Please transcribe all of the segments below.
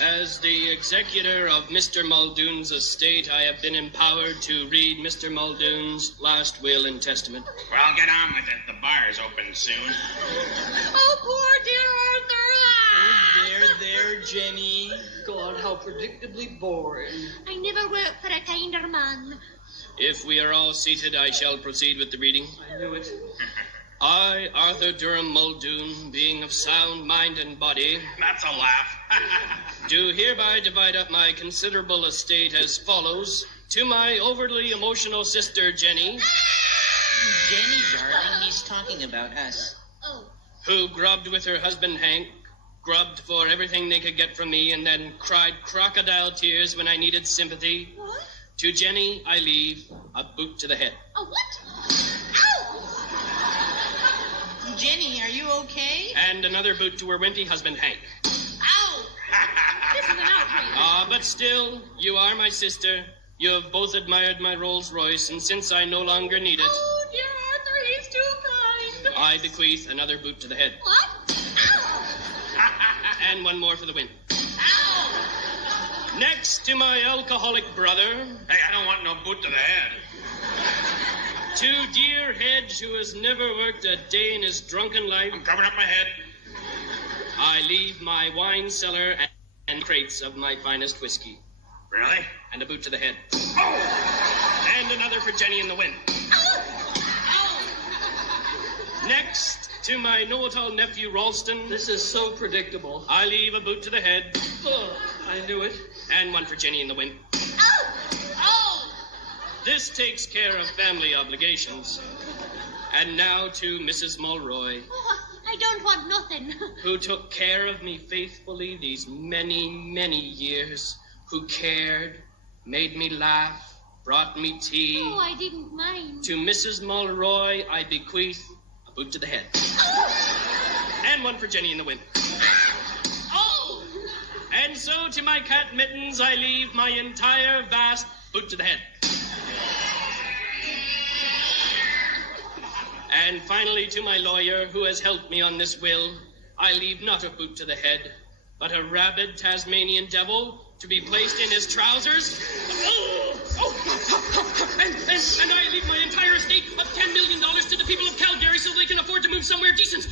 As the executor of Mr. Muldoon's estate, I have been empowered to read Mr. Muldoon's last will and testament. Well, get on with it. The bar's open soon. Oh, poor dear Arthur. Oh, there, Jenny. God, how predictably boring. I never worked for a kinder man. If we are all seated, I shall proceed with the reading. I knew it. I, Arthur Durham Muldoon, being of sound mind and body, That's a laugh. do hereby divide up my considerable estate as follows. To my overly emotional sister, Jenny, Jenny, darling, he's talking about us. Oh. who grubbed with her husband, Hank, grubbed for everything they could get from me, and then cried crocodile tears when I needed sympathy. What? To Jenny, I leave a boot to the head. A what? Ow! Jenny, are you okay? And another boot to her wimpy husband, Hank. Ow! This is an outrage. But still, you are my sister. You have both admired my Rolls Royce, and since I no longer need it, Oh, dear Arthur, he's too kind. I bequeath another boot to the head. What? Ow! And one more for the win. Ow! Next to my alcoholic brother, Hey, I don't want no boot to the head. to dear Hedge, who has never worked a day in his drunken life, I'm covering up my head. I leave my wine cellar and crates of my finest whiskey. Really? And a boot to the head. Oh! And another for Jenny in the wind. Next, to my know-it-all nephew, Ralston, This is so predictable. I leave a boot to the head Oh, I knew it. and one for Jenny in the wind. This takes care of family obligations. And now to Mrs. Mulroy, Oh, I don't want nothing. who took care of me faithfully these many, many years, who cared, made me laugh, brought me tea. Oh, I didn't mind. To Mrs. Mulroy, I bequeath a boot to the head. And one for Jenny in the wind. Oh! And so to my cat Mittens, I leave my entire vast boot to the head. And finally to my lawyer, who has helped me on this will, I leave not a boot to the head, but a rabid Tasmanian devil to be placed in his trousers. And I leave my entire estate of $10 million to the people of Calgary so they can afford to move somewhere decent.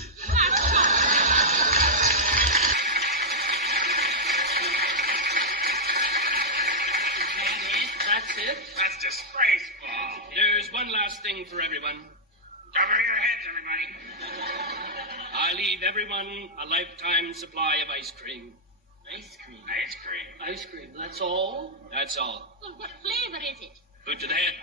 That's it? That's disgraceful. There's one last thing for everyone. Cover your heads, everybody. I leave everyone a lifetime supply of ice cream. Ice cream. Ice cream. Ice cream, that's all? That's all. Well, what flavor is it? Boot to the head.